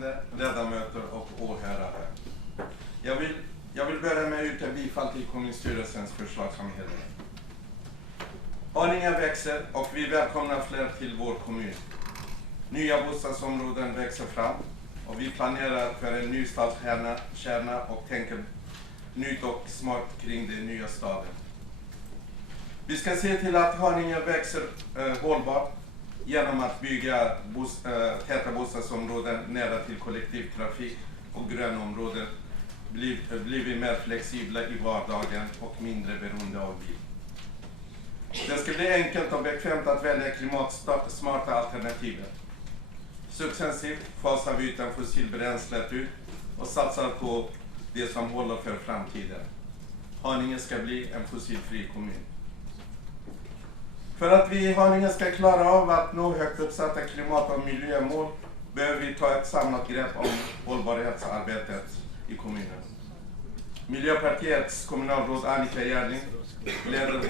närvarande ledamöter och åhörare. Jag vill börja med att yrka bifall till kommunstyrelsens förslag som helhet. Haninge växer och vi välkomnar fler till vår kommun. Nya bostadsområden växer fram och vi planerar för en ny stadskärna och tänker nytt och smart kring den nya staden. Vi ska se till att Haninge växer hållbart genom att bygga täta bostadsområden nära till kollektivtrafik och grönområden. Blir vi mer flexibla i vardagen och mindre beroende av bil. Det ska bli enkelt och bekvämt att välja klimatsmarta alternativ. Successivt fasar vi utan fossilbränslet ut och satsar på det som håller för framtiden. Haninge ska bli en fossilfri kommun. För att vi i Haninge ska klara av att nå högt uppsatta klimat- och miljömål behöver vi ta ett samlat grepp om hållbarhetsarbetet i kommunen. Miljöpartiets kommunalråd Annika Järling leder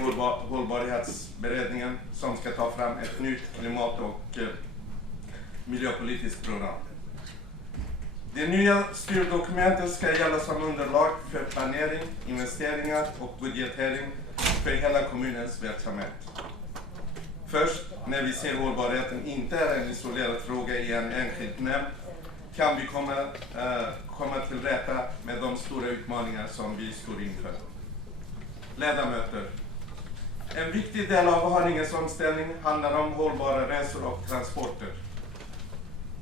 hållbarhetsberedningen som ska ta fram ett nytt klimat- och miljöpolitiskt program. Det nya styrdokumentet ska gälla som underlag för planering, investeringar och budgetering för hela kommunens verksamhet. Först när vi ser hållbarheten inte är en isolerad fråga i en enskild nämnd kan vi komma till rätta med de stora utmaningar som vi står inför. Ledamöter, en viktig del av Haninges omställning handlar om hållbara resor och transporter.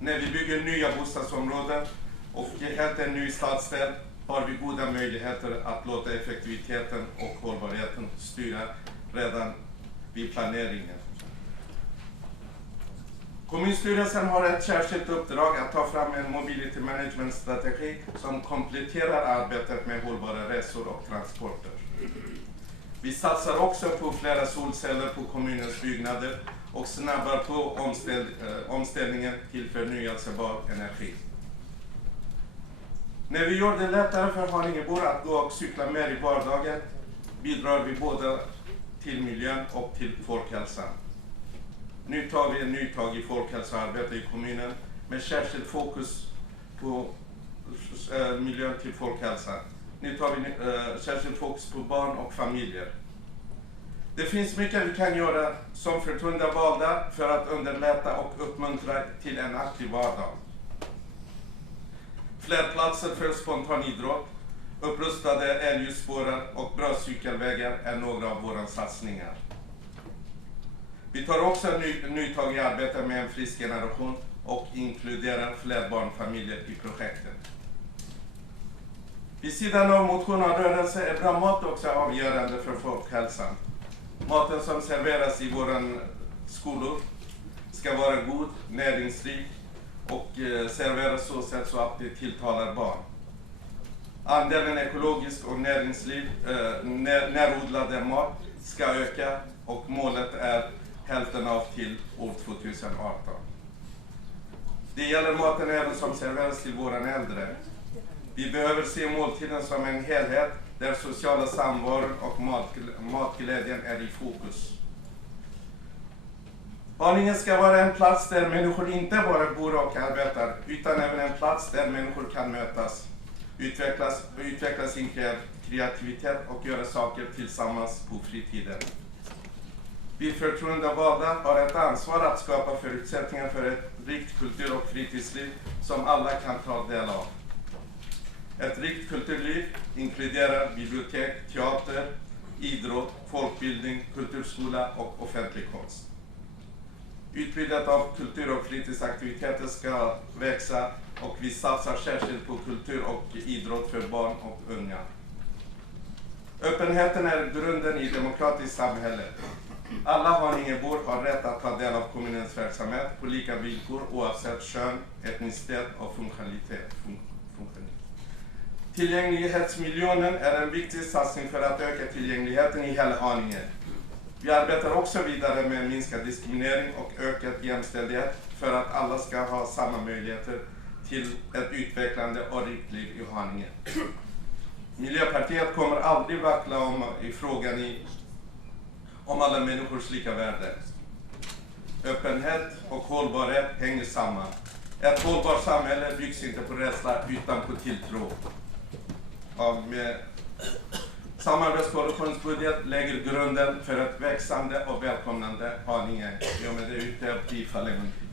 När vi bygger nya bostadsområden och helt en ny stadsdel har vi goda möjligheter att låta effektiviteten och hållbarheten styra redan vid planeringen. Kommunstyrelsen har ett särskilt uppdrag att ta fram en mobility management-strategi som kompletterar arbetet med hållbara resor och transporter. Vi satsar också på flera solceller på kommunens byggnader och snabbar på omställningen till förnyelsebar energi. När vi gör det lättare för Haningebor att gå och cykla mer i vardagen bidrar vi både till miljön och till folkhälsan. Nu tar vi en ny tag i folkhälsoarbete i kommunen med särskilt fokus på miljön till folkhälsan. Nu tar vi särskilt fokus på barn och familjer. Det finns mycket vi kan göra som förtroendevalda för att underlätta och uppmuntra till en aktiv vardag. Fler platser för spontan idrott, upprustade älgspårar och bra cykelvägar är några av våra satsningar. Vi tar också ny tag i arbetet med en frisk generation och inkluderar fler barnfamiljer i projektet. Vid sidan av motion och rörelse är bra mat också avgörande för folkhälsan. Maten som serveras i våra skolor ska vara god, näringsrik och serveras så sätt så att det tilltalar barn. Andelen ekologisk och närodlade mat ska öka och målet är hälften av till år 2018. Det gäller maten även som serveras till våra äldre. Vi behöver se måltiden som en helhet där sociala samvaron och matglädjen är i fokus. Haninge ska vara en plats där människor inte bara bor och arbetar utan även en plats där människor kan mötas, utveckla sin kreativitet och göra saker tillsammans på fritiden. Vi förtroendevalda har ett ansvar att skapa förutsättningar för ett rikt kultur- och fritidsliv som alla kan ta del av. Ett rikt kulturliv inkluderar bibliotek, teater, idrott, folkbildning, kulturskola och offentlig konst. Utbudet av kultur- och fritidsaktiviteter ska växa och vi satsar särskilt på kultur och idrott för barn och unga. Öppenheten är grunden i demokratiskt samhälle. Alla Haningebor har rätt att ta del av kommunens verksamhet på lika villkor oavsett kön, etnicitet och funktionalitet. Tillgänglighetsmiljonen är en viktig satsning för att öka tillgängligheten i hela Haninge. Vi arbetar också vidare med minskad diskriminering och ökad jämställdhet för att alla ska ha samma möjligheter till ett utvecklande och rikt liv i Haninge. Miljöpartiet kommer aldrig vackla i frågan om alla människors lika värde. Öppenhet och hållbarhet hänger samman. Ett hållbart samhälle byggs inte på rädsla utan på tilltro. Med samarbetskoalitionsbudget lägger grunden för ett växande och välkomnande Haninge. I och med det yrkar jag bifall en gång till.